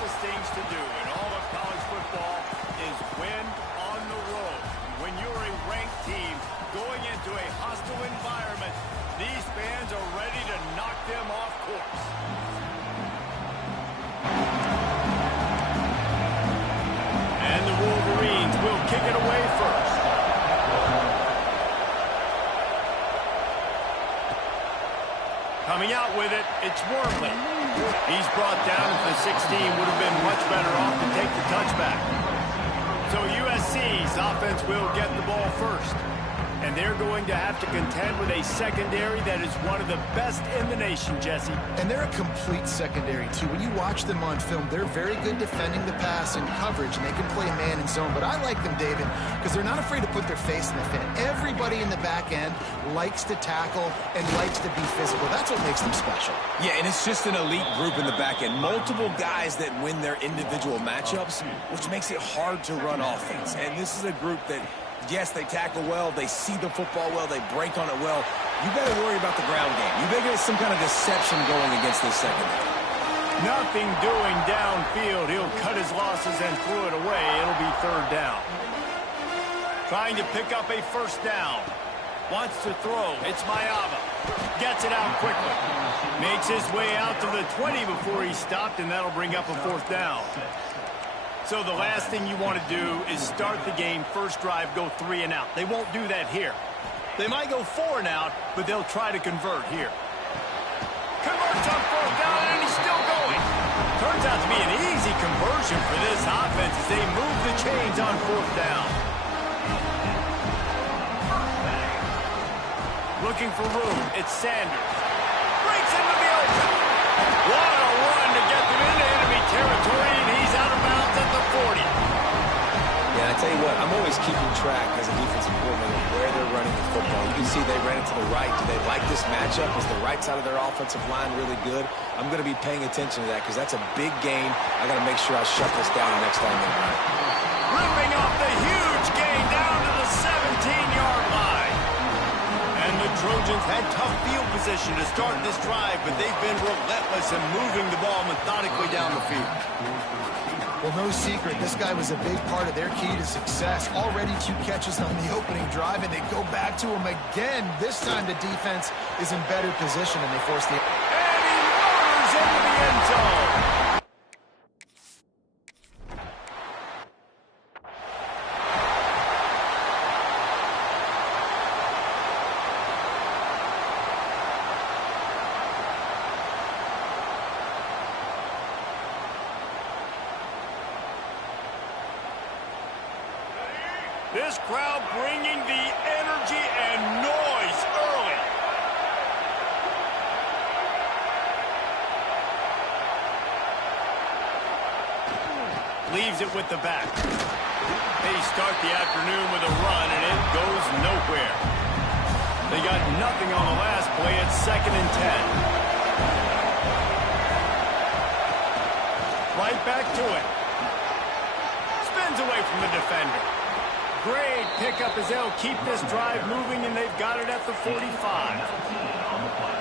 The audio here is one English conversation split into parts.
toughest things to do in all of college football is win on the road. When you're a ranked team going into a hostile environment, these fans are ready to knock them off course. And the Wolverines will kick it away first. Coming out with it, it's Wormley. He's brought down at the 16, would have been much better off to take the touchback. So USC's offense will get the ball first. And they're going to have to contend with a secondary that is one of the best in the nation, Jesse. And they're a complete secondary, too. When you watch them on film, they're very good defending the pass and coverage, and they can play man and zone. But I like them, David, because they're not afraid to put their face in the fan. Everybody in the back end likes to tackle and likes to be physical. That's what makes them special. Yeah, and it's just an elite group in the back end. Multiple guys that win their individual matchups, which makes it hard to run offense. And this is a group that, yes, they tackle well, they see the football well, they break on it well. You got to worry about the ground game. You better get some kind of deception going against this secondary. Nothing doing downfield. He'll cut his losses and throw it away. It'll be third down. Trying to pick up a first down. Wants to throw. It's Maiava. Gets it out quickly. Makes his way out to the 20 before he stopped, and that'll bring up a fourth down. So the last thing you want to do is start the game, first drive, go 3 and out. They won't do that here. They might go 4 and out, but they'll try to convert here. Converts on fourth down, and he's still going. Turns out to be an easy conversion for this offense as they move the chains on fourth down. Looking for room, it's Sanders. Breaks into the open. What a run to get them into enemy territory, and he's out of bounds at the 40. Yeah, I tell you what, I'm always keeping track as a defensive coordinator where they're running the football. You can see they ran it to the right. Do they like this matchup? Is the right side of their offensive line really good? I'm going to be paying attention to that because that's a big gain. I got to make sure I shut this down next time they run. Ripping off the huge gain down to the 17-yard line. And the Trojans had tough field position to start this drive, but they've been relentless in moving the ball methodically down the field. Well, no secret, this guy was a big part of their key to success. Already 2 catches on the opening drive, and they go back to him again. This time the defense is in better position, and they force the... And he motors into the end zone. This crowd bringing the energy and noise early. Leaves it with the back. They start the afternoon with a run, and it goes nowhere. They got nothing on the last play. It's 2nd and 10. Right back to it. Spins away from the defender. Great pickup as they'll keep this drive moving, and they've got it at the 45.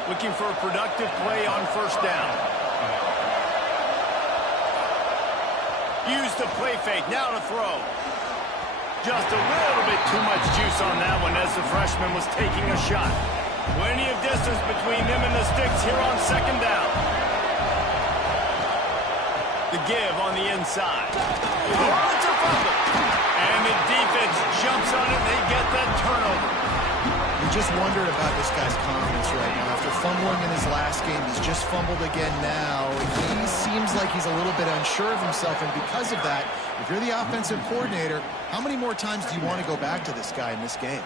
Looking for a productive play on first down. Use the play fake, now to throw. Just a little bit too much juice on that one as the freshman was taking a shot. Plenty of distance between them and the sticks here on second down. The give on the inside. Oh, it's a fumble. And the defense jumps on it. They get that turnover. You just wonder about this guy's confidence right now. After fumbling in his last game, he's just fumbled again now. He seems like he's a little bit unsure of himself, and because of that, if you're the offensive coordinator, how many more times do you want to go back to this guy in this game?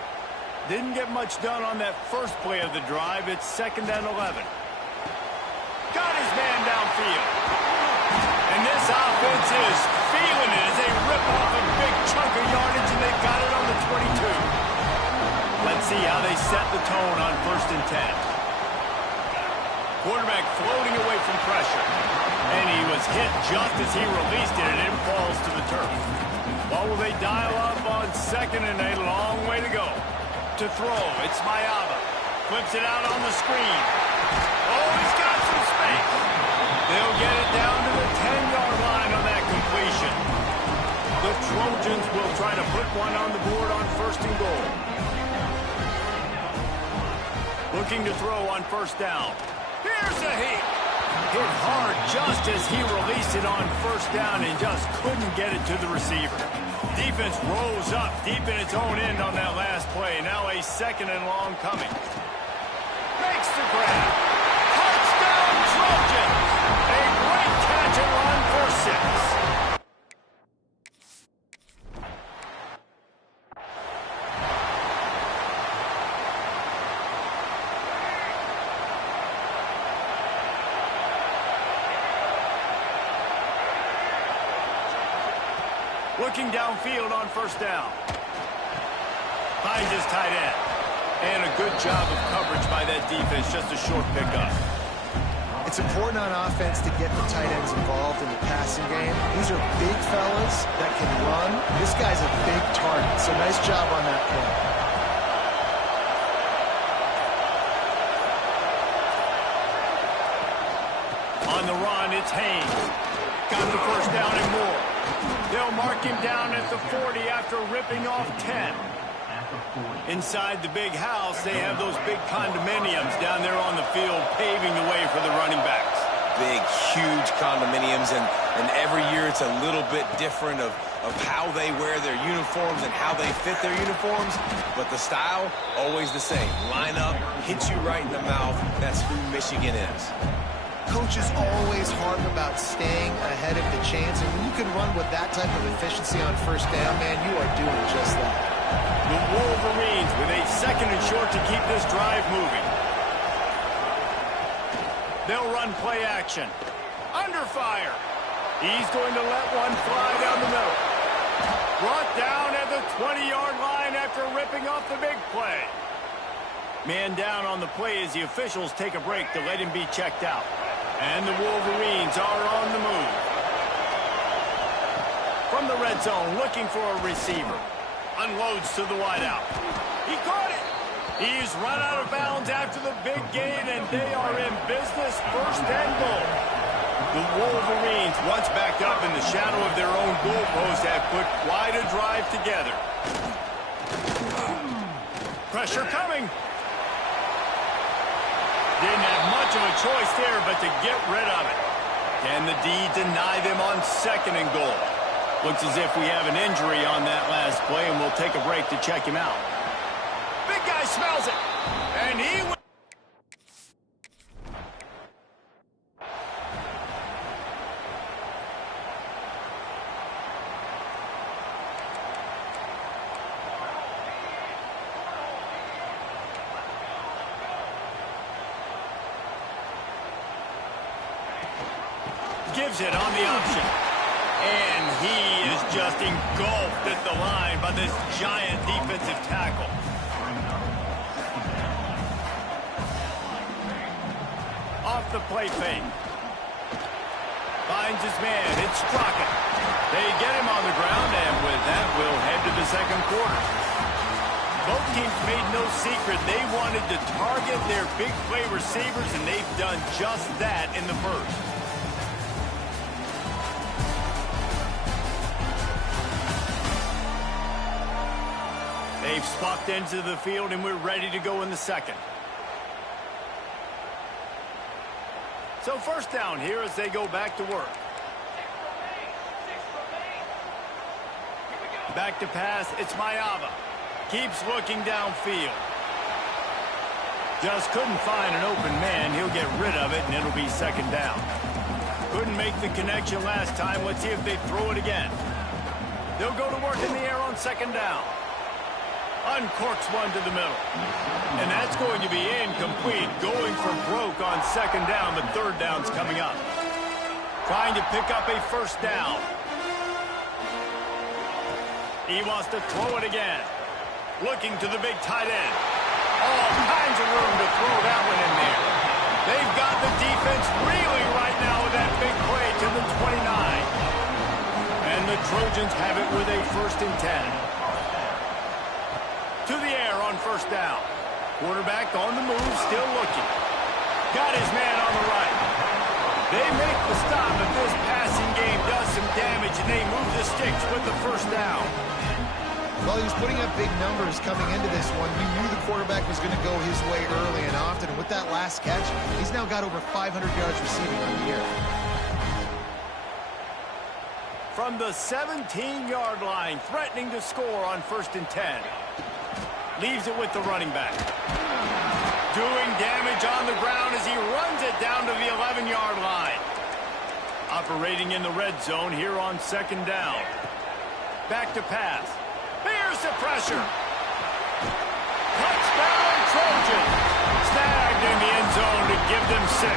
Didn't get much done on that first play of the drive. It's 2nd and 11. Got his man downfield. And this offense is feeling it as they rip off a big chunk of yardage, and they've got it on the 22. Let's see how they set the tone on 1st and 10. Quarterback floating away from pressure. And he was hit just as he released it, and it falls to the turf. What will they dial up on 2nd and a long way to go? To throw, it's Maiava. Flips it out on the screen. Oh, he's got some space. They'll get it down to the 10-yard line Trojans will try to put one on the board on 1st and goal. Looking to throw on 1st down. Here's a heat. Hit hard just as he released it on 1st down and just couldn't get it to the receiver. Defense rose up deep in its own end on that last play. Now a 2nd and long coming. Makes the grab. Touchdown Trojans. A great catch and run for 6. Looking downfield on 1st down. Finds his tight end. And a good job of coverage by that defense. Just a short pickup. It's important on offense to get the tight ends involved in the passing game. These are big fellas that can run. This guy's a big target, so nice job on that play. On the run, it's Haynes. Got the 1st down and more. They'll mark him down at the 40 after ripping off 10. Inside the big house, they have those big condominiums down there on the field paving the way for the running backs. Big, huge condominiums, and every year it's a little bit different of how they wear their uniforms and how they fit their uniforms, but the style, always the same. Line up, hit you right in the mouth. That's who Michigan is. Coaches always harp about staying ahead of the chains, and when you can run with that type of efficiency on 1st down, man, you are doing just that. The Wolverines with a 2nd and short to keep this drive moving. They'll run play action. Under fire. He's going to let one fly down the middle. Brought down at the 20-yard line after ripping off the big play. Man down on the play as the officials take a break to let him be checked out. And the Wolverines are on the move. From the red zone, looking for a receiver. Unloads to the wideout. He caught it. He's run out of bounds after the big gain, and they are in business. 1st and goal. The Wolverines, once backed up in the shadow of their own goalpost, have put quite a drive together. Pressure coming. Didn't have much of a choice there but to get rid of it. Can the D deny them on 2nd and goal? Looks as if we have an injury on that last play, and we'll take a break to check him out. Big guy smells it. And he will. Gives it on the option. And he is just engulfed at the line by this giant defensive tackle. Off the play fake. Finds his man. It's Crockett. They get him on the ground, and with that, we'll head to the 2nd quarter. Both teams made no secret they wanted to target their big play receivers, and they've done just that in the 1st. They've swapped into the field, and we're ready to go in the 2nd. So 1st down here as they go back to work. Back to pass, it's Mayava. Keeps looking downfield. Just couldn't find an open man. He'll get rid of it, and it'll be 2nd down. Couldn't make the connection last time. Let's see if they throw it again. They'll go to work in the air on 2nd down. Uncorks one to the middle. And that's going to be incomplete. Going for broke on 2nd down, but 3rd down's coming up. Trying to pick up a 1st down. He wants to throw it again. Looking to the big tight end. All kinds of room to throw that one in there. They've got the defense reeling right now with that big play to the 29. And the Trojans have it with a 1st and 10. To the air on 1st down. Quarterback on the move, still looking. Got his man on the right. They make the stop, but this passing game does some damage, and they move the sticks with the first down. Well, he was putting up big numbers coming into this one. You knew the quarterback was going to go his way early and often. And with that last catch, he's now got over 500 yards receiving on the year. From the 17-yard line, threatening to score on 1st and 10. Leaves it with the running back. Doing damage on the ground as he runs it down to the 11-yard line. Operating in the red zone here on 2nd down. Back to pass. Bears the pressure. Touchdown, Trojan. Snagged in the end zone to give them 6.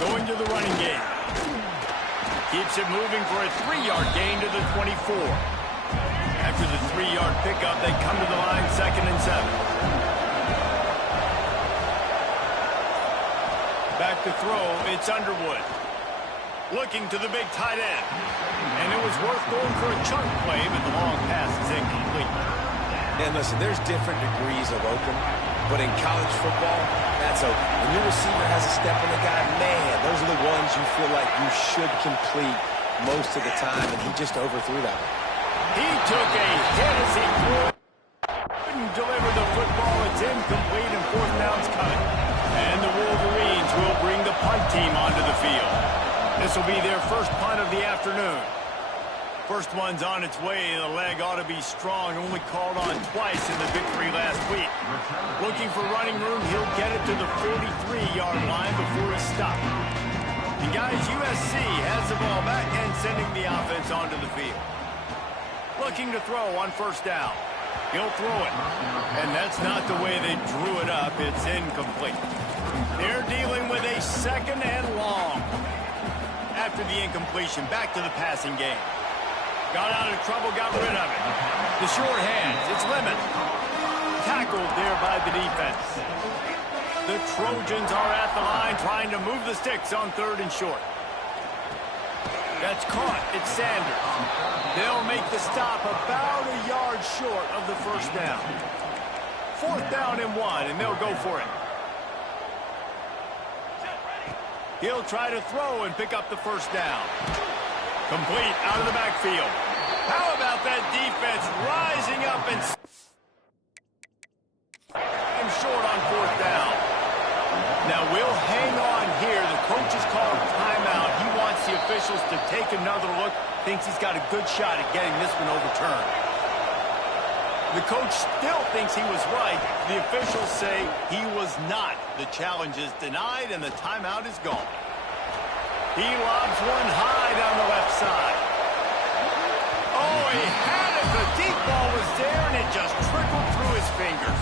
Going to the running game. Keeps it moving for a 3-yard gain to the 24. After the 3-yard pickup, they come to the line 2nd and 7. Back to throw, it's Underwood. Looking to the big tight end. And it was worth going for a chunk play, but the long pass is incomplete. And listen, there's different degrees of open, but in college football, that's open. When your receiver has a step on the guy, man, those are the ones you feel like you should complete most of the time, and he just overthrew that one. He took a hit as he threw it. Couldn't deliver the football. It's incomplete, and 4th down's coming. And the Wolverines will bring the punt team onto the field. This will be their first punt of the afternoon. First one's on its way. The leg ought to be strong. Only called on twice in the victory last week. Looking for running room. He'll get it to the 43-yard line before he stops. And guys, USC has the ball back and sending the offense onto the field. Looking to throw on 1st down. He'll throw it. And that's not the way they drew it up. It's incomplete. They're dealing with a 2nd and long. After the incompletion, back to the passing game. Got out of trouble, got rid of it. The short hands, it's Lemon. Tackled there by the defense. The Trojans are at the line trying to move the sticks on 3rd and short. That's caught. It's Sanders. They'll make the stop about a yard short of the 1st down. 4th down and 1, and they'll go for it. He'll try to throw and pick up the 1st down. Complete out of the backfield. How about that defense rising up and short on 4th down? Now we'll hang on here. The coach has called timeout. He wants the officials to take another look. Thinks he's got a good shot at getting this one overturned. The coach still thinks he was right. The officials say he was not. The challenge is denied and the timeout is gone. He lobs one high down the left side. Oh, he had it. The deep ball was there and it just trickled through his fingers.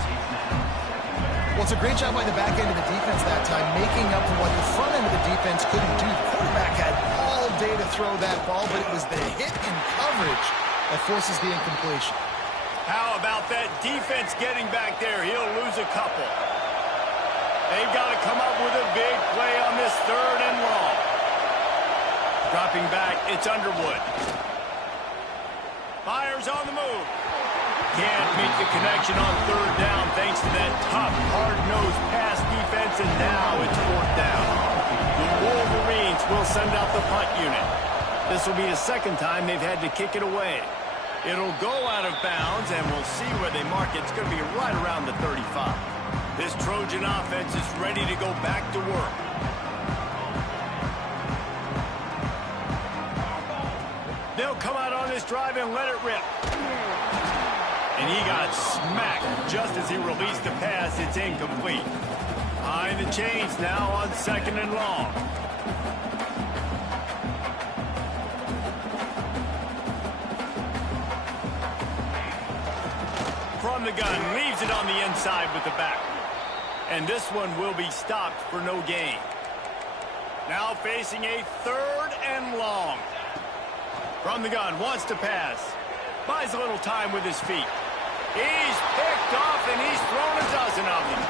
Well, it's a great job by the back end of the defense that time, making up for what the front end of the defense couldn't do. The quarterback had all day to throw that ball, but it was the hit and coverage that forces the incompletion. How about that defense getting back there? He'll lose a couple. They've got to come up with a big play on this 3rd and long. Dropping back, it's Underwood. Fires on the move. Can't meet the connection on 3rd down thanks to that tough, hard-nosed pass defense, and now it's 4th down. The Wolverines will send out the punt unit. This will be the 2nd time they've had to kick it away. It'll go out of bounds, and we'll see where they mark it. It's going to be right around the 35. This Trojan offense is ready to go back to work. They'll come out on this drive and let it rip. And he got smacked just as he released the pass. It's incomplete. Behind the chains now on 2nd and long. From the gun, leaves it on the inside with the back. And this one will be stopped for no gain. Now facing a 3rd and long. From the gun, wants to pass. Buys a little time with his feet. He's picked off and he's thrown a dozen of them.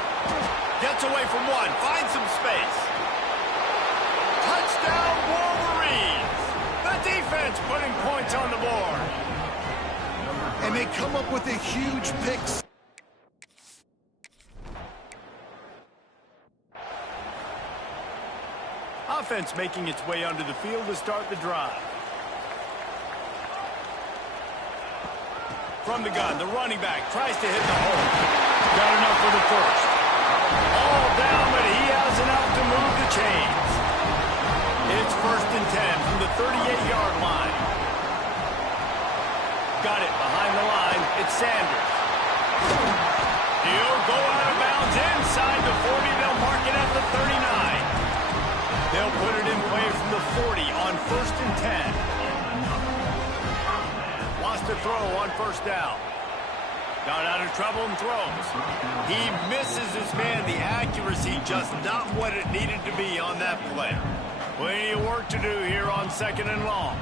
Gets away from one, finds some space. defense putting points on the board. And they come up with a huge pick. Offense making its way onto the field to start the drive. From the gun, the running back tries to hit the hole. Got enough for the first. All down, but he has enough to move the chains. It's 1st and 10 from the 38-yard line. Got it behind the line. It's Sanders. He'll go out of bounds inside the 40. They'll mark it at the 39. They'll put it in play from the 40 on 1st and 10. Wants to throw on 1st down. Got out of trouble and throws. He misses his man. The accuracy just not what it needed to be on that play. Plenty of work to do here on 2nd and long.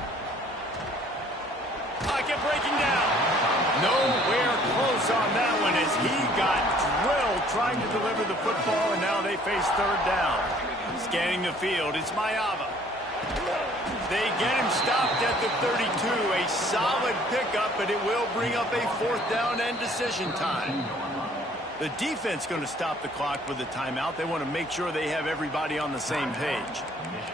Pocket breaking down. Nowhere close on that one as he got drilled trying to deliver the football, and now they face 3rd down. Scanning the field, it's Maiava. They get him stopped at the 32. A solid pickup, but it will bring up a 4th down and decision time. The defense going to stop the clock with a timeout. They want to make sure they have everybody on the same page.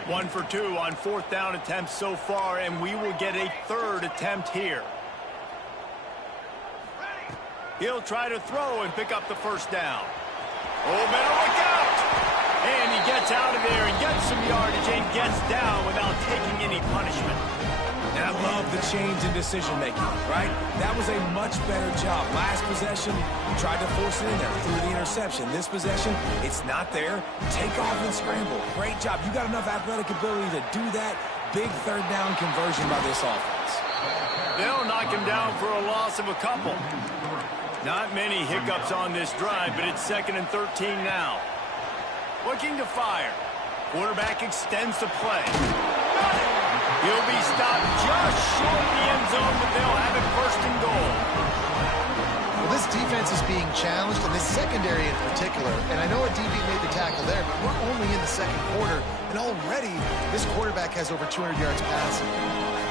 1 for 2 on 4th down attempts so far, and we will get a 3rd attempt here. He'll try to throw and pick up the 1st down. Oh, better look out! And he gets out of there and gets some yardage and gets down without taking any punishment. And I love the change in decision-making, right? That was a much better job. Last possession, you tried to force it in there through the interception. This possession, it's not there. Take off and scramble. Great job. You got enough athletic ability to do that. Big 3rd down conversion by this offense. They'll knock him down for a loss of a couple. Not many hiccups on this drive, but it's 2nd and 13 now. Looking to fire. Quarterback extends the play. He'll be stopped just short of the end zone, but they'll have it 1st and goal. Well, this defense is being challenged, and this secondary in particular. And I know a DB made the tackle there, but we're only in the 2nd quarter, and already this quarterback has over 200 yards passing.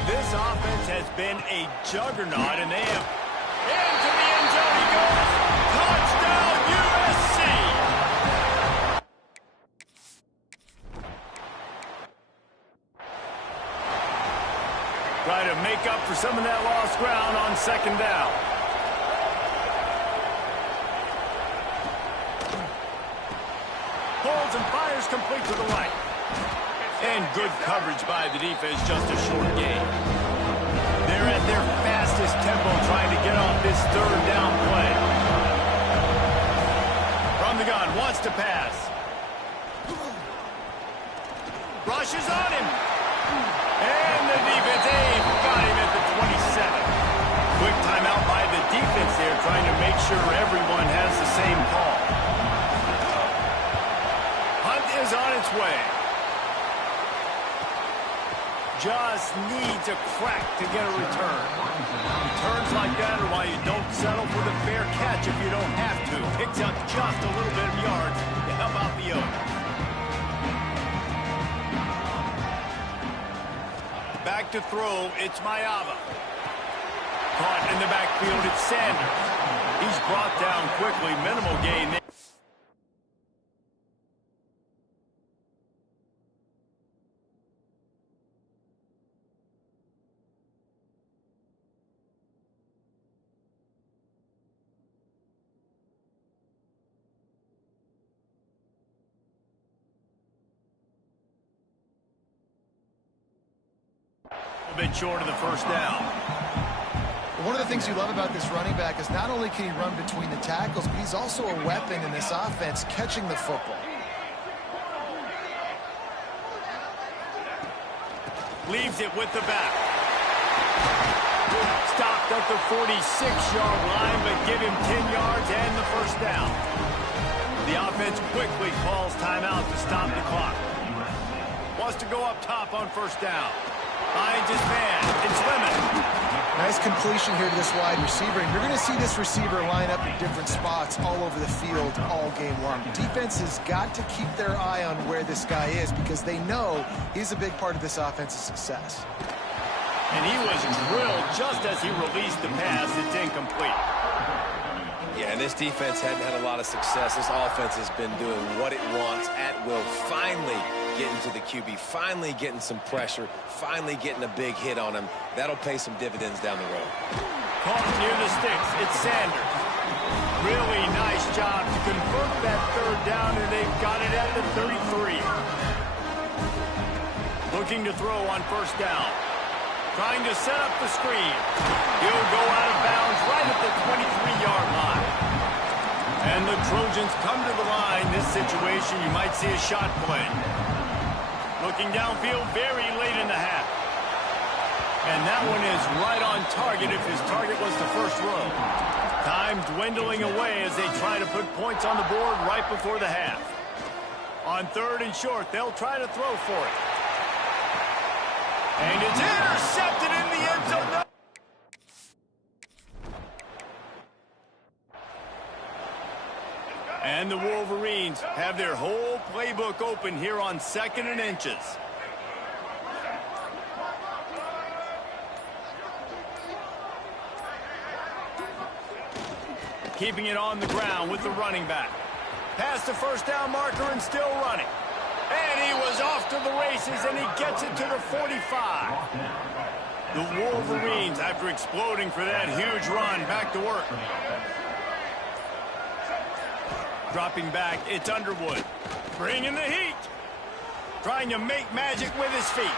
This offense has been a juggernaut, and they have into the end zone he goes. Touchdown, USC! Try to make up for some of that lost ground on 2nd down. Pulls and fires complete to the right. And good coverage by the defense, just a short gain. They're at their fastest tempo trying to get off this 3rd down play. From the gun, wants to pass. Rushes on him. And the defense, got him at the 27. Quick timeout by the defense there, trying to make sure everyone has the same call. Hunt is on its way. Just needs a crack to get a return. Returns like that are why you don't settle for the fair catch if you don't have to. Picks up just a little bit of yards to help out the owner. Back to throw, it's Maiava. Caught in the backfield, it's Sanders. He's brought down quickly, minimal gain there. A bit short of the 1st down. One of the things you love about this running back is not only can he run between the tackles, but he's also a weapon in this offense catching the football. Leaves it with the back. Stopped at the 46-yard line, but give him 10 yards and the 1st down. The offense quickly calls timeout to stop the clock. Wants to go up top on 1st down. Finds his man. It's Lemon. Nice completion here to this wide receiver. And you're going to see this receiver line up in different spots all over the field all game long. Defense has got to keep their eye on where this guy is because they know he's a big part of this offense's success. And he was drilled just as he released the pass. It's incomplete. Yeah, and this defense hadn't had a lot of success. This offense has been doing what it wants at will. Finally getting to the QB, finally getting some pressure, finally getting a big hit on him. That'll pay some dividends down the road. Caught near the sticks. It's Sanders. Really nice job to convert that third down, and they've got it at the 33. Looking to throw on first down. Trying to set up the screen. He'll go out of bounds right at the 23-yard line. And the Trojans come to the line. This situation, you might see a shot play. Looking downfield very late in the half. And that one is right on target if his target was the first row. Time dwindling away as they try to put points on the board right before the half. On third and short, they'll try to throw for it. And it's intercepted in the end zone. And the Wolverines have their whole playbook open here on 2nd and inches. Keeping it on the ground with the running back. Past the first down marker and still running. And he was off to the races, and he gets it to the 45. The Wolverines, after exploding for that huge run, back to work. Dropping back, it's Underwood. Bringing the heat. Trying to make magic with his feet.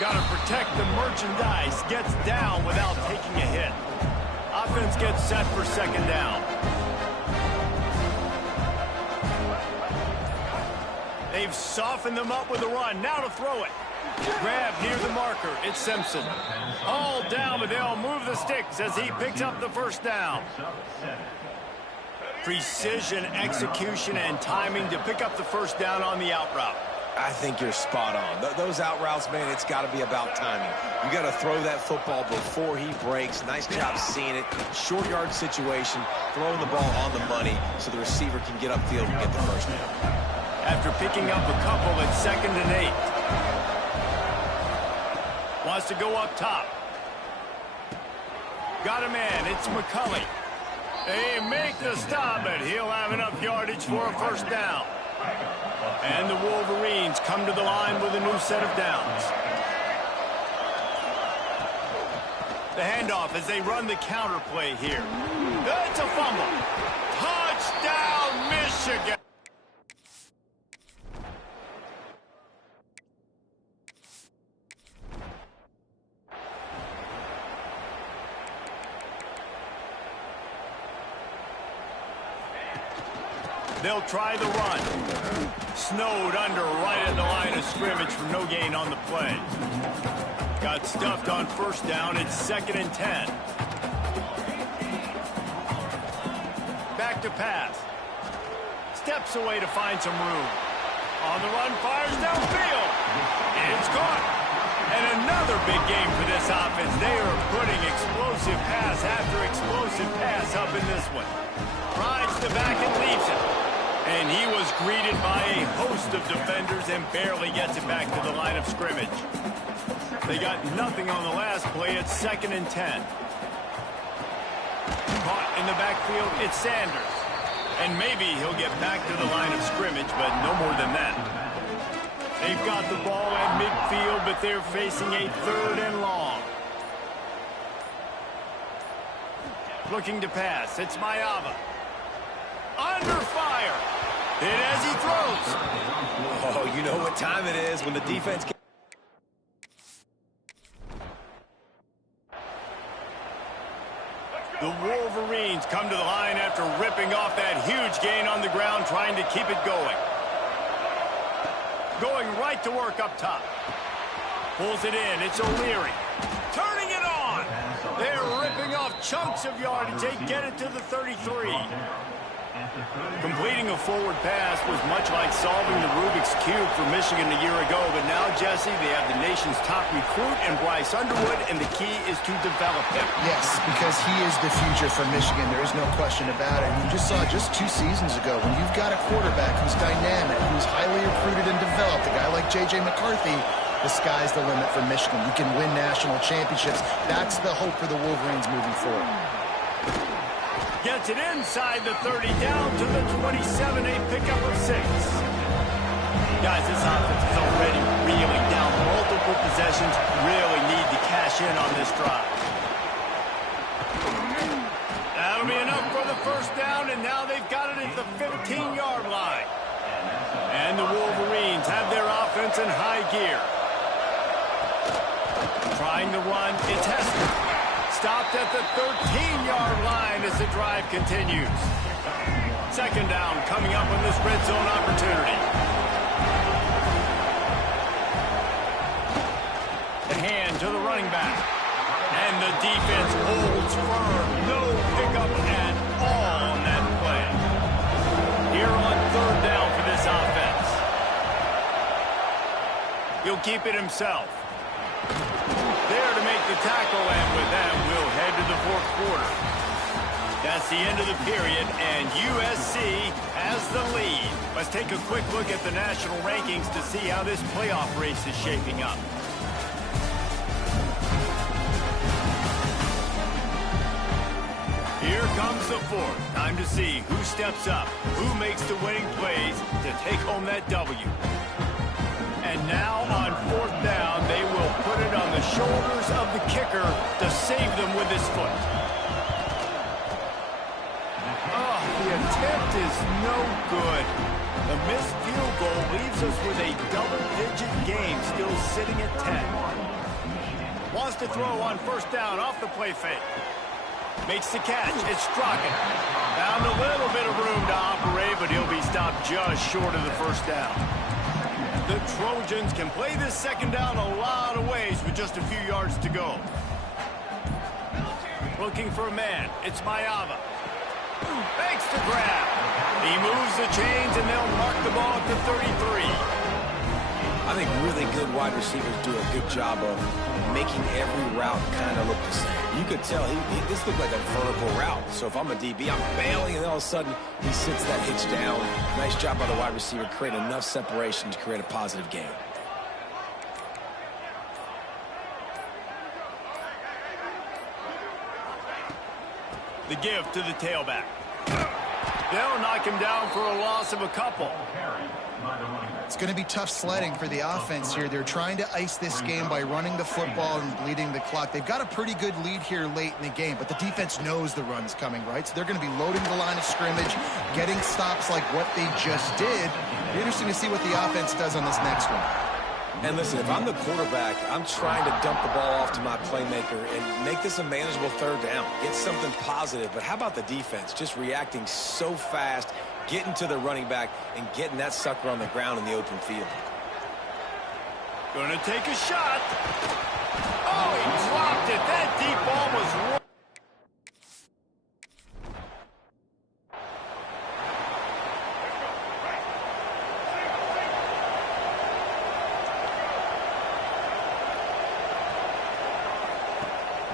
Got to protect the merchandise. Gets down without taking a hit. Offense gets set for second down. They've softened them up with a run. Now to throw it. Grab near the marker. It's Simpson. All down, but they'll move the sticks as he picks up the first down. Precision, execution, and timing to pick up the first down on the out route. I think you're spot on. Those out routes, man, it's got to be about timing. You got to throw that football before he breaks. Nice job seeing it. Short yard situation, throwing the ball on the money so the receiver can get upfield and get the first down. After picking up a couple at 2nd and 8. Wants to go up top. Got a man. It's McCulley. They make the stop, but he'll have enough yardage for a first down. And the Wolverines come to the line with a new set of downs. The handoff as they run the counter play here. That's a fumble. Touchdown, Michigan. They'll try the run. Snowed under right at the line of scrimmage for no gain on the play. Got stuffed on first down. It's 2nd and 10. Back to pass. Steps away to find some room. On the run, fires downfield. It's caught. And another big game for this offense. They are putting explosive pass after explosive pass up in this one. Rides the back and leaves it. And he was greeted by a host of defenders and barely gets it back to the line of scrimmage. They got nothing on the last play. It's 2nd and 10. Caught in the backfield, it's Sanders. And maybe he'll get back to the line of scrimmage, but no more than that. They've got the ball at midfield, but they're facing a 3rd and long. Looking to pass, it's Mayava. Under fire. Hit as he throws. Oh, you know what time it is when the defense gets... The Wolverines come to the line after ripping off that huge gain on the ground, trying to keep it going. Going right to work up top. Pulls it in. It's O'Leary. Turning it on. They're ripping off chunks of yardage. They get it to the 33. Completing a forward pass was much like solving the Rubik's Cube for Michigan a year ago, but now, Jesse, they have the nation's top recruit in Bryce Underwood, and the key is to develop him. Yes, because he is the future for Michigan. There is no question about it. You just saw just 2 seasons ago when you've got a quarterback who's dynamic, who's highly recruited and developed, a guy like J.J. McCarthy, the sky's the limit for Michigan. You can win national championships. That's the hope for the Wolverines moving forward. Gets it inside the 30, down to the 27, a pickup of 6. Guys, this offense is already reeling down multiple possessions. Really need to cash in on this drive. That'll be enough for the first down, and now they've got it at the 15-yard line. And the Wolverines have their offense in high gear. Trying to run, it's Hester. Stopped at the 13-yard line as the drive continues. Second down coming up on this red zone opportunity. The hand to the running back. And the defense holds firm. No pickup at all on that play. Here on third down for this offense. He'll keep it himself. There to make the tackle, and with that, we'll head to the fourth quarter. That's the end of the period, and USC has the lead. Let's take a quick look at the national rankings to see how this playoff race is shaping up. Here comes the fourth. Time to see who steps up, who makes the winning plays to take home that W. And now on fourth down, they will put it on the shoulders of the kicker to save them with his foot. Oh, the attempt is no good. The missed field goal leaves us with a double-digit game still sitting at 10. Wants to throw on first down off the play fake. Makes the catch. It's Strachan. Found a little bit of room to operate, but he'll be stopped just short of the first down. The Trojans can play this second down a lot of ways with just a few yards to go. Looking for a man. It's Mayava. Makes the grab. He moves the chains, and they'll mark the ball at the 33. I think really good wide receivers do a good job of making every route kind of look the same. You could tell this looked like a vertical route. So if I'm a DB, I'm bailing, and then all of a sudden he sits that hitch down. Nice job by the wide receiver, creating enough separation to create a positive gain. The give to the tailback. They'll knock him down for a loss of a couple. It's going to be tough sledding for the offense here. They're trying to ice this game by running the football and bleeding the clock. They've got a pretty good lead here late in the game, but the defense knows the run's coming, right? So they're going to be loading the line of scrimmage, getting stops like what they just did. It'll be interesting to see what the offense does on this next one. And listen, if I'm the quarterback, I'm trying to dump the ball off to my playmaker and make this a manageable third down. Get something positive. But how about the defense? Just reacting so fast, getting to the running back, and getting that sucker on the ground in the open field. Going to take a shot. Oh, he dropped it. That deep ball was...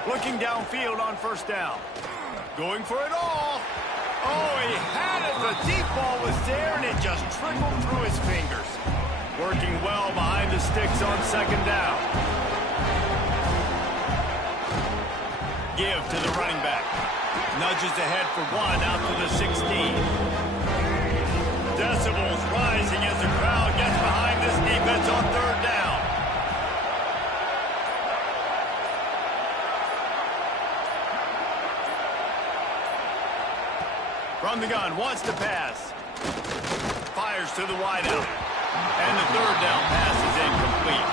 Looking downfield on first down. Going for it all. Oh, he had it. The deep ball was there, and it just trickled through his fingers. Working well behind the sticks on second down. Give to the running back. Nudges ahead for one out to the 16. Decibels rising as the crowd gets behind this defense on third down. From the gun, wants to pass. Fires to the wideout. And the third down pass is incomplete.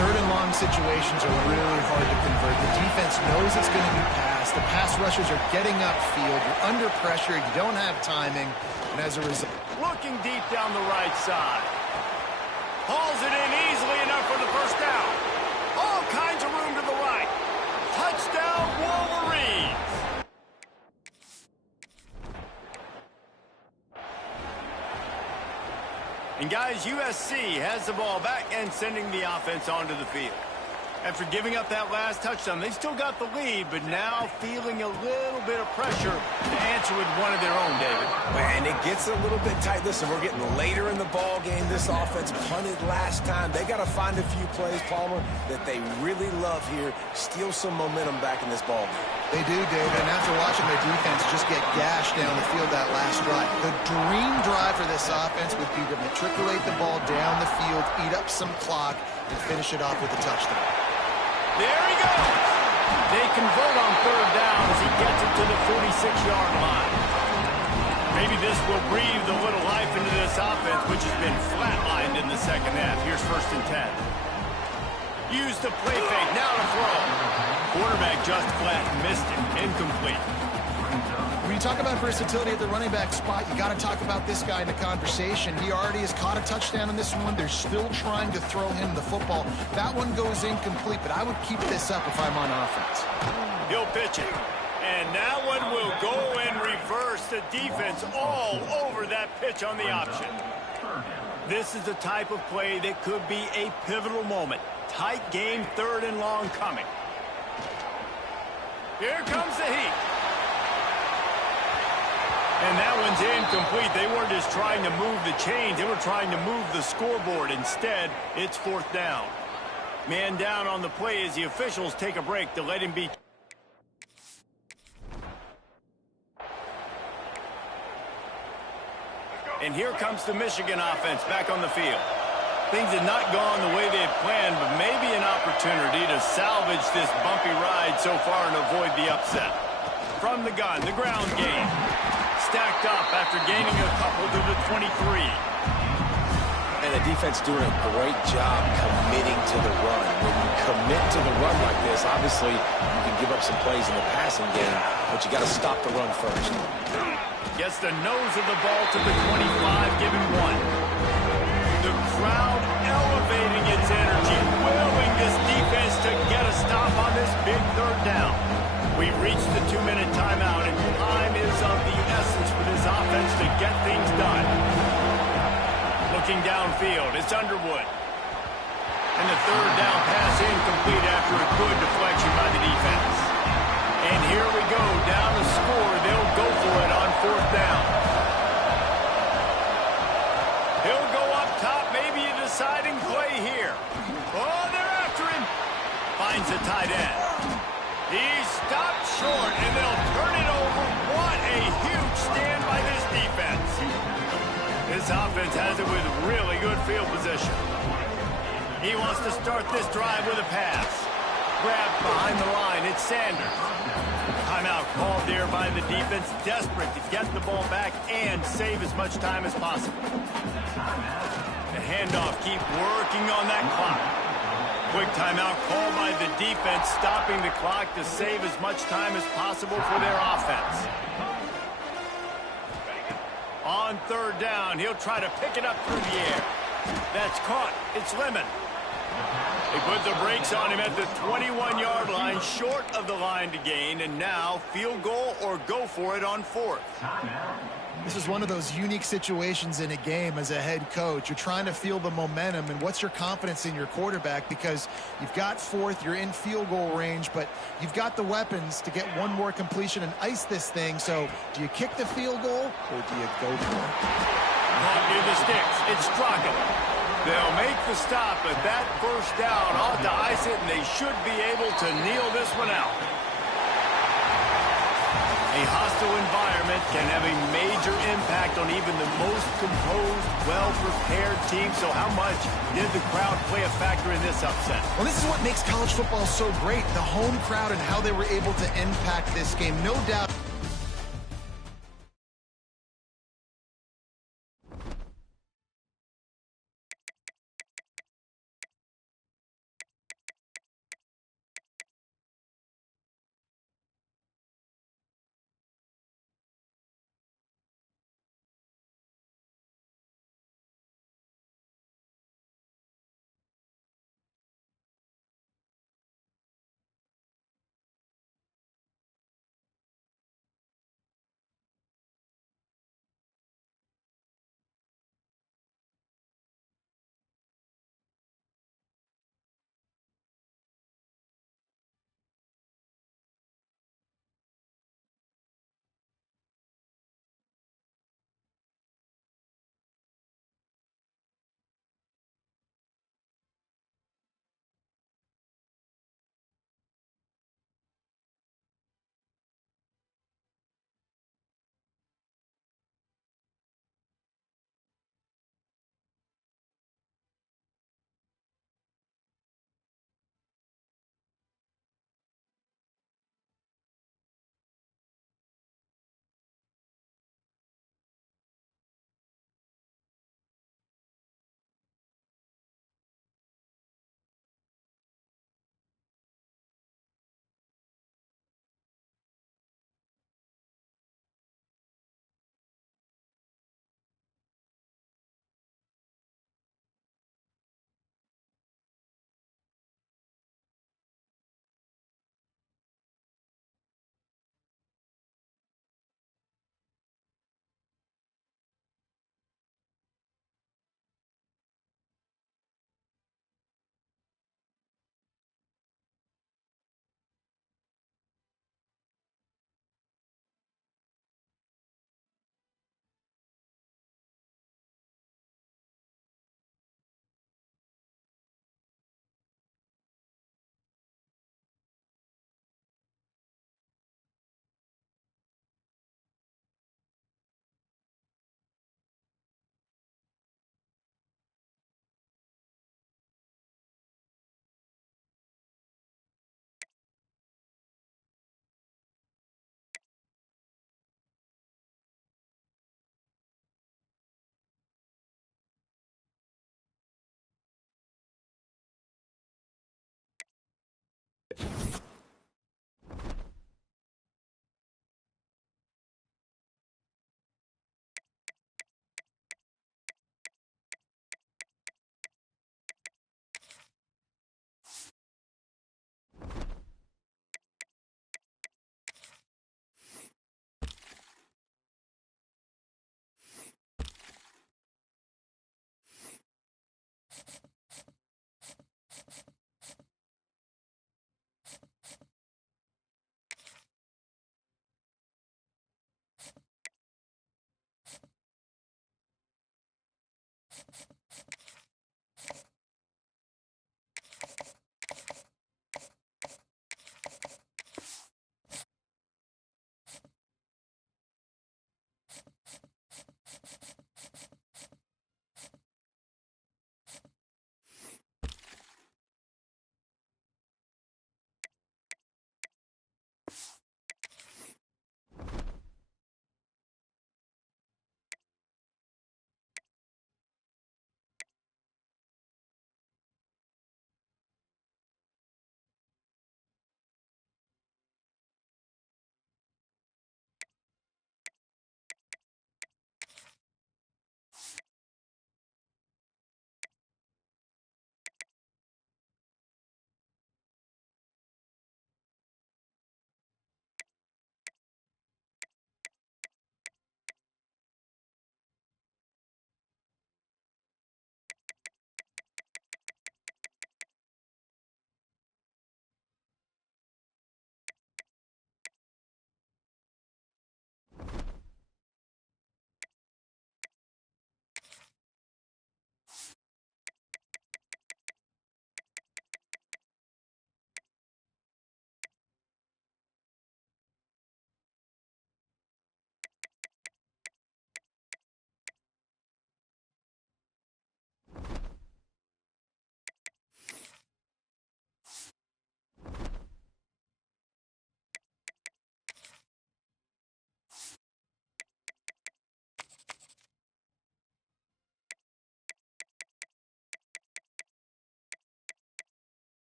Third and long situations are really hard to convert. The defense knows it's going to be passed. The pass rushers are getting upfield. You're under pressure. You don't have timing. And as a result... Looking deep down the right side. Hauls it in easily enough for the first down. All kinds of room to the right. Touchdown, Wolverines. And guys, USC has the ball back and sending the offense onto the field. After giving up that last touchdown, they still got the lead, but now feeling a little bit of pressure to answer with one of their own, David. And it gets a little bit tight. Listen, we're getting later in the ball game. This offense punted last time. They got to find a few plays, Palmer, that they really love here. Steal some momentum back in this ball game. They do, David, and after watching their defense just get gashed down the field that last drive, the dream drive for this offense would be to matriculate the ball down the field, eat up some clock, and finish it off with a touchdown. There he goes. They convert on third down as he gets it to the 46-yard line. Maybe this will breathe a little life into this offense, which has been flatlined in the second half. Here's 1st and 10. Use the play fake. Now to throw. Quarterback just flat missed it. Incomplete. When you talk about versatility at the running back spot, you got to talk about this guy in the conversation. He already has caught a touchdown in this one. They're still trying to throw him the football. That one goes incomplete, but I would keep this up if I'm on offense. He'll pitch it. And that one will go in reverse. The defense all over that pitch on the option. This is the type of play that could be a pivotal moment. Tight game, 3rd and long coming. Here comes the heat. And that one's incomplete. They weren't just trying to move the chains. They were trying to move the scoreboard. Instead, it's 4th down. Man down on the play as the officials take a break to let him be. And here comes the Michigan offense back on the field. Things had not gone the way they had planned, but maybe an opportunity to salvage this bumpy ride so far and avoid the upset. From the gun, the ground game. Stacked up after gaining a couple to the 23. And the defense doing a great job committing to the run. When you commit to the run like this, obviously you can give up some plays in the passing game, but you got to stop the run first. Gets the nose of the ball to the 25, giving 1. The crowd elevating its energy, willing this defense to get a stop on this big 3rd down. We've reached the 2-minute timeout, and time is of the essence for this offense to get things done. Looking downfield, it's Underwood. And the 3rd down pass incomplete after a good deflection by the defense. And here we go, down to score. They'll go for it on 4th down. He'll go up top, maybe a deciding play here. Oh, they're after him. Finds the tight end. He's stopped short, and they'll turn it over. What a huge stand by this defense. This offense has it with really good field position. He wants to start this drive with a pass. Grabbed behind the line, it's Sanders. Timeout called there by the defense, desperate to get the ball back and save as much time as possible. The handoff, keep working on that clock. Quick timeout called by the defense, stopping the clock to save as much time as possible for their offense. On 3rd down, he'll try to pick it up through the air. That's caught. It's Lemon. They put the brakes on him at the 21-yard line, short of the line to gain, and now field goal or go for it on 4th. This is one of those unique situations in a game as a head coach. You're trying to feel the momentum, and what's your confidence in your quarterback, because you've got 4th, you're in field goal range, but you've got the weapons to get one more completion and ice this thing. So do you kick the field goal or do you go for it? Caught near the sticks. It's Strachan. They'll make the stop, but that 1st down ought to ice it, and they should be able to kneel this one out. A hostile environment can have a major impact on even the most composed, well-prepared team. So how much did the crowd play a factor in this upset? Well, this is what makes college football so great, the home crowd and how they were able to impact this game. No doubt.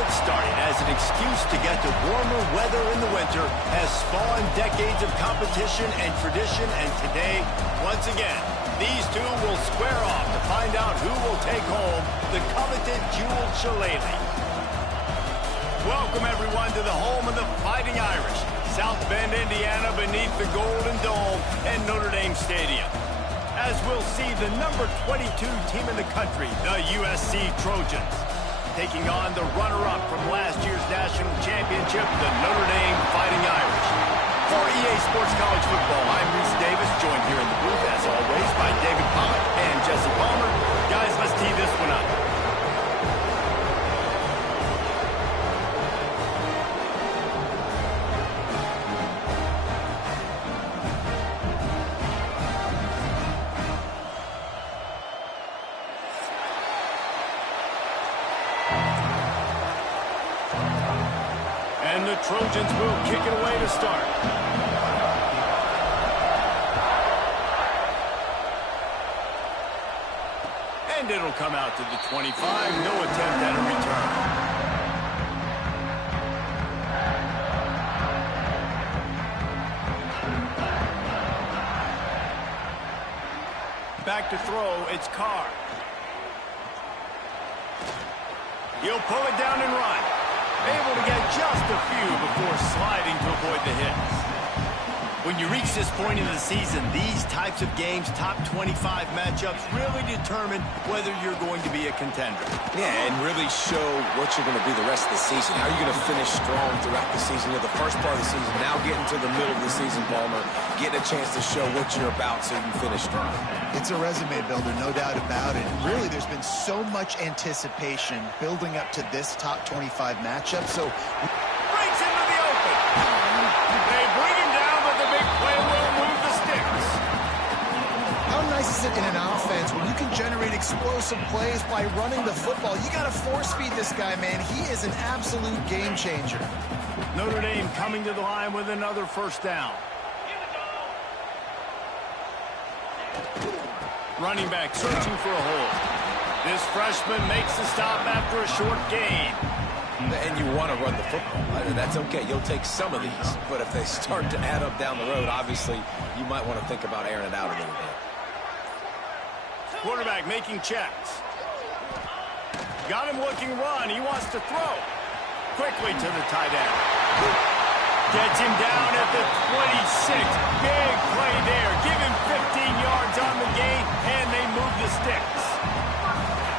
it started as an excuse to get to warmer weather in the winter has spawned decades of competition and tradition, and today, once again, these two will square off to find out who will take home the coveted jeweled shillelagh. Welcome, everyone, to the home of the Fighting Irish, South Bend, Indiana, beneath the Golden Dome and Notre Dame Stadium. As we'll see the number 22 team in the country, the USC Trojans, taking on the runner-up from last year's national championship, the Notre Dame Fighting Irish. For EA Sports College Football, I'm Reese Davis, joined here in the booth, as always, by David Pollack and Jesse Palmer. Guys, let's tee this one up. And the Trojans will kick it away to start. And it'll come out to the 25. No attempt at a return. Back to throw, it's Carr. He'll pull it down and run. Able to get just a few before sliding to avoid the hits. When you reach this point in the season, these types of games, top 25 matchups, really determine whether you're going to be a contender. Yeah, and really show what you're going to be the rest of the season. How are you going to finish strong throughout the season? You know, the first part of the season, now getting to the middle of the season, Palmer, getting a chance to show what you're about so you can finish strong. It's a resume builder, no doubt about it. Really, there's been so much anticipation building up to this top 25 matchup. So breaks into the open. They bring him down, but the big play will move the sticks. how nice is it in an offense when you can generate explosive plays by running the football? You got to force feed this guy, man. He is an absolute game changer. Notre Dame coming to the line with another first down. Running back searching for a hole. This freshman makes the stop after a short gain. And you want to run the football. That's okay. You'll take some of these. But if they start to add up down the road, obviously, you might want to think about airing it out a little bit. Quarterback making checks. Got him looking run. He wants to throw. Quickly to the tight end. Gets him down at the 26. Big play there. Give him 15 yards on the gain, and they move the sticks.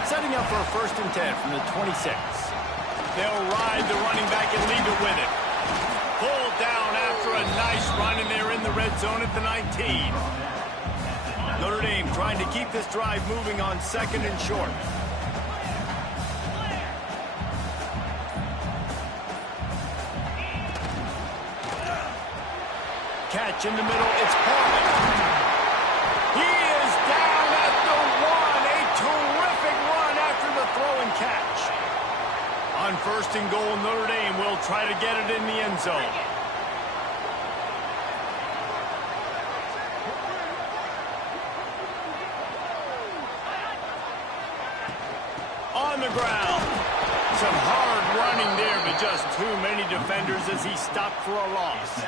Setting up for a 1st and 10 from the 26. They'll ride the running back and leave it with it. Pulled down after a nice run, and they're in the red zone at the 19. Notre Dame trying to keep this drive moving on 2nd and short. Catch in the middle, it's Palmer. He is down at the 1. A terrific run after the throw and catch. On 1st and goal, Notre Dame will try to get it in the end zone. On the ground. Some hard running there, but just too many defenders as he stopped for a loss.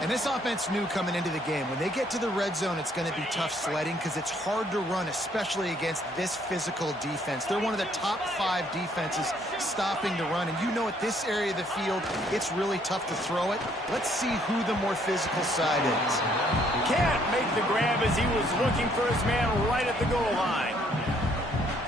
And this offense knew coming into the game, when they get to the red zone, it's going to be tough sledding because it's hard to run, especially against this physical defense. They're one of the top 5 defenses stopping the run. And you know at this area of the field, it's really tough to throw it. Let's see who the more physical side is. Can't make the grab as he was looking for his man right at the goal line.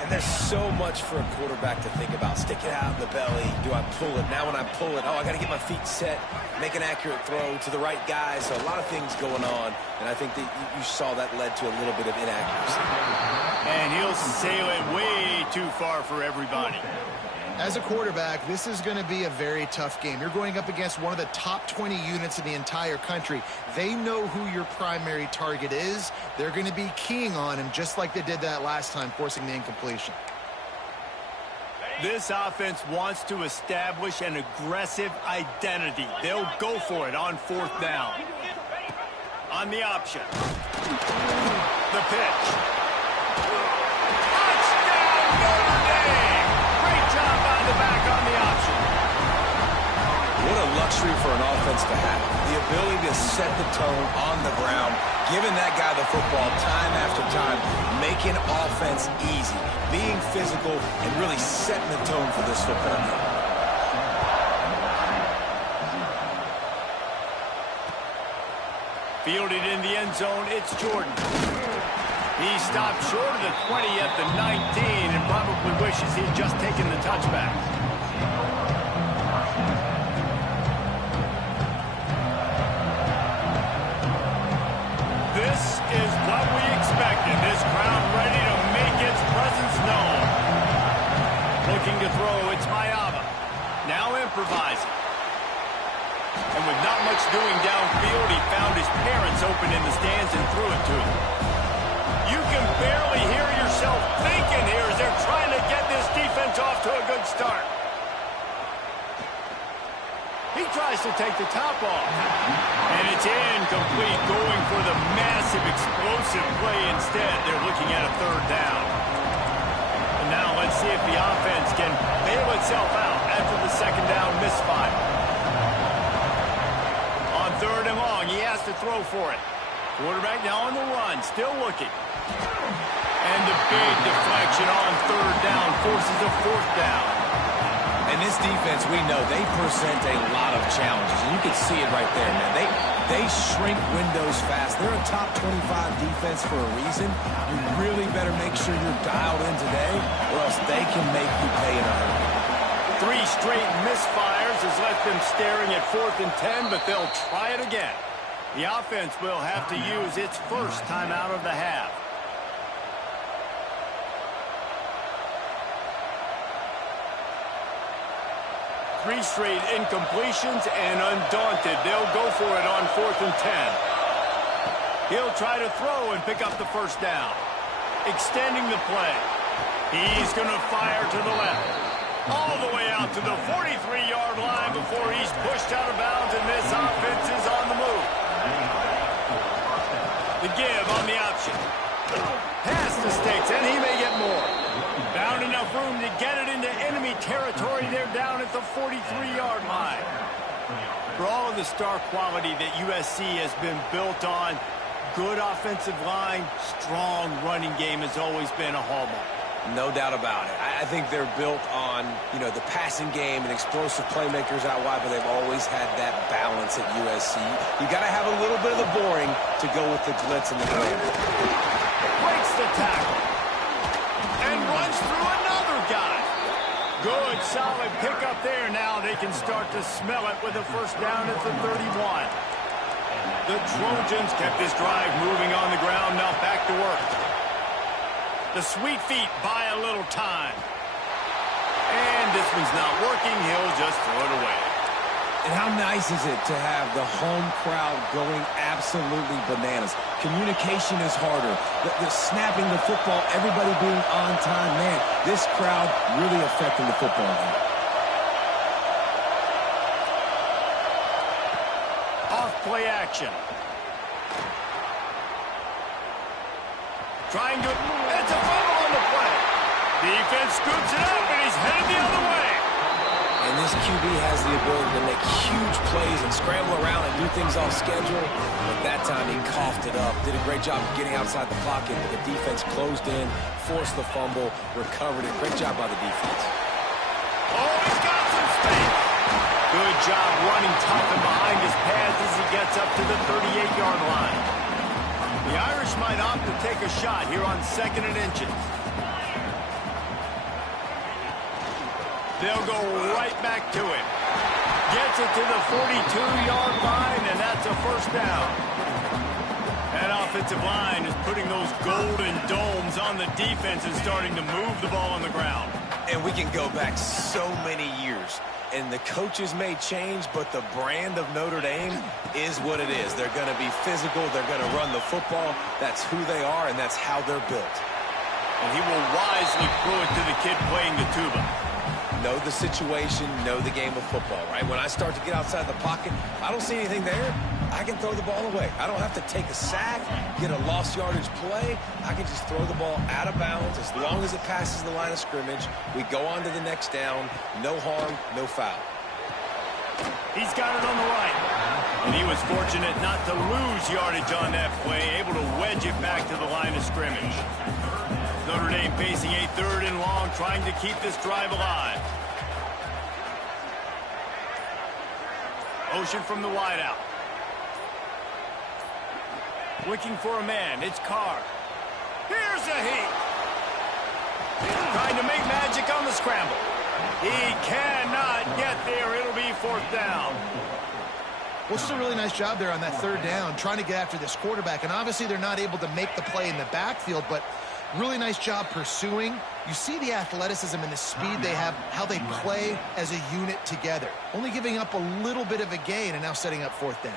And there's so much for a quarterback to think about. Stick it out in the belly. Do I pull it? Now when I pull it, I got to get my feet set, make an accurate throw to the right guy. So a lot of things going on, and I think that you saw that led to a little bit of inaccuracy. And he'll sail it way too far for everybody. As a quarterback, this is going to be a very tough game. You're going up against one of the top 20 units in the entire country. They know who your primary target is. They're going to be keying on him just like they did that last time, forcing the incompletion. This offense wants to establish an aggressive identity. They'll go for it on 4th down. On the option. The pitch. Touchdown, Notre Dame! Great job by the back luxury for an offense to have. The ability to set the tone on the ground, giving that guy the football time after time, making offense easy, being physical, and really setting the tone for this football game. Fielded in the end zone, it's Jordan. He stopped short of the 20 at the 19 and probably wishes he'd just taken the touchback. This is what we expected. This crowd ready to make its presence known. Looking to throw, it's Mayava. Now improvising. And with not much doing downfield, he found his parents open in the stands and threw it to them. You can barely hear yourself thinking here as they're trying to get this defense off to a good start. He tries to take the top off. And it's incomplete, going for the massive, explosive play instead. They're looking at a third down. And now let's see if the offense can bail itself out after the second down misfire. On third and long, he has to throw for it. Quarterback now on the run, still looking. And the big deflection on third down forces a fourth down. And this defense, we know, they present a lot of challenges. And you can see it right there, man. They shrink windows fast. They're a top 25 defense for a reason. You really better make sure you're dialed in today, or else they can make you pay in a hurry. 3 straight misfires has left them staring at 4th and 10, but they'll try it again. The offense will have to use its first timeout of the half. Three straight incompletions, and undaunted, they'll go for it on 4th and 10. He'll try to throw and pick up the first down. Extending the play. He's going to fire to the left. All the way out to the 43-yard line before he's pushed out of bounds, and this offense is on the move. The give on the option. Past the stakes, and he may get more. Found enough room to get it into enemy territory. They're down at the 43-yard line. For all of the star quality that USC has been built on, good offensive line, strong running game has always been a hallmark. No doubt about it. I think they're built on, the passing game and explosive playmakers out wide, but they've always had that balance at USC. You got to have a little bit of the boring to go with the glitz and the glamour. Breaks the tackle. And runs through another guy. Good, solid pickup there. Now they can start to smell it with a first down at the 31. The Trojans kept this drive moving on the ground. Now back to work. The sweet feet buy a little time. And this one's not working. He'll just throw it away. And how nice is it to have the home crowd going absolutely bananas? Communication is harder. The snapping the football, everybody being on time. Man, this crowd really affecting the football game. Off play action. Trying to... It's a fumble on the play. Defense scoops it up, and he's headed the other way. And this QB has the ability to make huge plays and scramble around and do things off schedule. But that time he coughed it up. Did a great job of getting outside the pocket. But the defense closed in, forced the fumble, recovered it. Great job by the defense. Oh, he's got some space. Good job running tough and behind his pads as he gets up to the 38-yard line. The Irish might opt to take a shot here on 2nd and inches. They'll go right back to it. Gets it to the 42-yard line, and that's a first down. That offensive line is putting those golden domes on the defense and starting to move the ball on the ground. And we can go back so many years. And the coaches may change, but the brand of Notre Dame is what it is. They're going to be physical. They're going to run the football. That's who they are, and that's how they're built. And he will wisely throw it to the kid playing the tuba. Know the situation, know the game of football, right? When I start to get outside the pocket, I don't see anything there. I can throw the ball away. I don't have to take a sack, get a lost yardage play. I can just throw the ball out of bounds as long as it passes the line of scrimmage. We go on to the next down. No harm, no foul. He's got it on the right. And he was fortunate not to lose yardage on that play, able to wedge it back to the line of scrimmage. Notre Dame facing a 3rd and long, trying to keep this drive alive. Motion from the wideout. Looking for a man. It's Carr. Here's a heat. Trying to make magic on the scramble. He cannot get there. It'll be 4th down. Well, just a really nice job there on that 3rd down, trying to get after this quarterback. And obviously they're not able to make the play in the backfield, but really nice job pursuing. You see the athleticism and the speed they have, how they play as a unit together. Only giving up a little bit of a gain and now setting up 4th down.